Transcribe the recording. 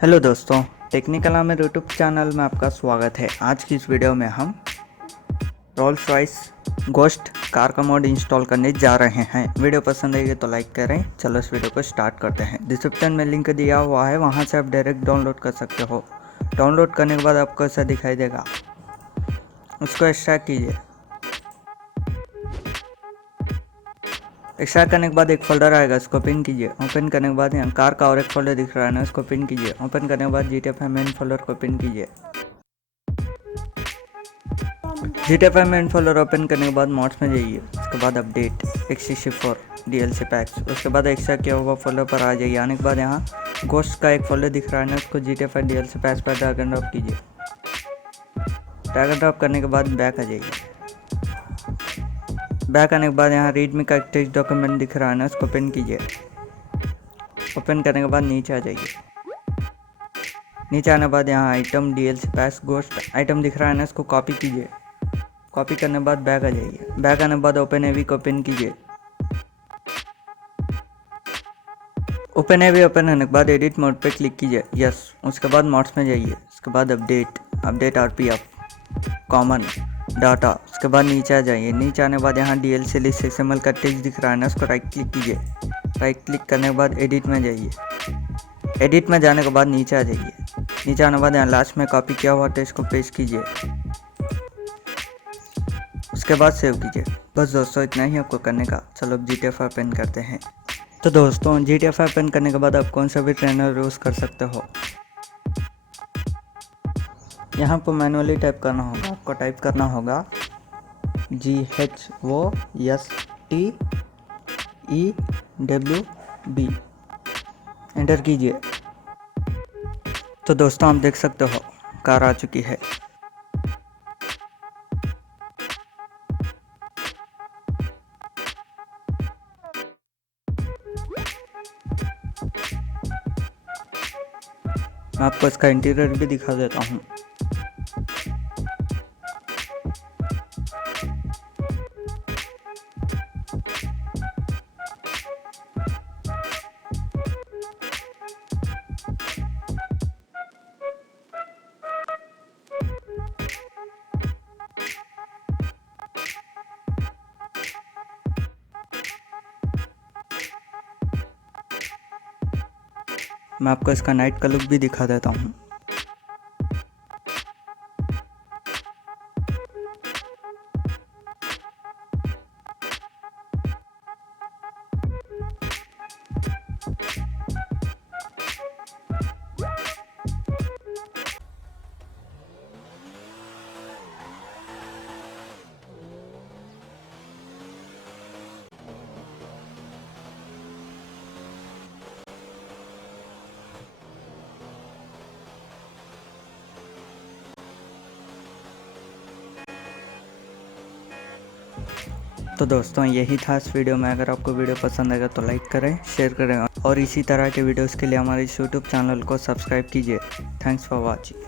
Hello दोस्तों, technical Amer YouTube channel में आपका स्वागत है। आज की इस वीडियो में हम रोल्स रॉयस गोस्ट कार का मॉड इंस्टॉल करने जा रहे हैं। वीडियो पसंद आएगी तो लाइक करें। चलो इस वीडियो को स्टार्ट करते हैं। डिस्क्रिप्शन में लिंक दिया हुआ है, वहां से आप डायरेक्ट डाउनलोड कर सकते हो। डाउनलोड करने के बाद आपको ऐसा दिखाई देगा, उसको एक्सट्रैक्ट कीजिए। एक्सट्रैक्ट करने के बाद एक फोल्डर आएगा, इसको पिन कीजिए। ओपन करने के बाद यहाँ कार का और एक फोल्डर दिख रहा है ना, इसको पिन कीजिए। ओपन करने के बाद GTA5 मेन फोल्डर को पिन कीजिए। GTA5 मेन फोल्डर ओपन करने के बाद मॉड्स में जाइए। उसके बाद अपडेट x64 DLC पैक्स। उसके बाद एक्स्ट्रा किया हुआ फोल्डर पर आ जाइए। आने के बाद यहाँ गोस्ट का एक फोल्डर दिख रहा है ना, उसको GTA5 DLC पैक्स पर ड्रैग एंड ड्रॉप कीजिए। ड्रैग एंड ड्रॉप करने के बाद बैक आ जाइए। बैक आने के बाद यहाँ रीडमी का एक टेक्स्ट डॉक्यूमेंट दिख रहा है ना, उसको पिन कीजिए। ओपन करने के बाद नीचे आ जाइए। नीचे आने के बाद यहाँ item DLC PACS ghost item दिख रहा है ना, इसको कॉपी कीजिए। कॉपी करने के बाद बैक आ जाइए। बैक आने के बाद ओपन एवी को पिन कीजिए। ओपन एवी ओपन होने के बाद एडिट मोड पे क्लिक कीजिए। यस। उसके बाद मॉड्स में जाइए। उसके बाद अपडेट RPF कॉमन डाटा। उसके बाद नीचे आ जाइए। नीचे आने के बाद यहाँ DLC लिस्ट XML का टेक्स्ट दिख रहा है ना, उसको राइट क्लिक कीजिए। राइट क्लिक करने के बाद एडिट में जाइए। एडिट में जाने के बाद नीचे आ जाइए। नीचे आने के बाद यहाँ लास्ट में कॉपी किया हुआ टेक्स्ट को पेस्ट कीजिए। उसके बाद सेव कीजिए। बस दोस्तों, इतना ही आपको करने का। चलो अब GTA5 ओपन करते हैं। तो दोस्तों, GTA5 ओपन करने के बाद आप कौन सा भी ट्रेनर यूज़ कर सकते हो। यहाँ पर मैनुअली टाइप करना होगा। आपको टाइप करना होगा GHOSTEWB। एंटर कीजिए। तो दोस्तों, आप देख सकते हो कार आ चुकी है। मैं आपको इसका इंटीरियर भी दिखा देता हूँ। मैं आपको इसका नाइट का लुक भी दिखा देता हूँ। तो दोस्तों, यही था इस वीडियो में। अगर आपको वीडियो पसंद आएगा तो लाइक करें, शेयर करें और इसी तरह के वीडियोस के लिए हमारे इस यूट्यूब चैनल को सब्सक्राइब कीजिए। Thanks for watching.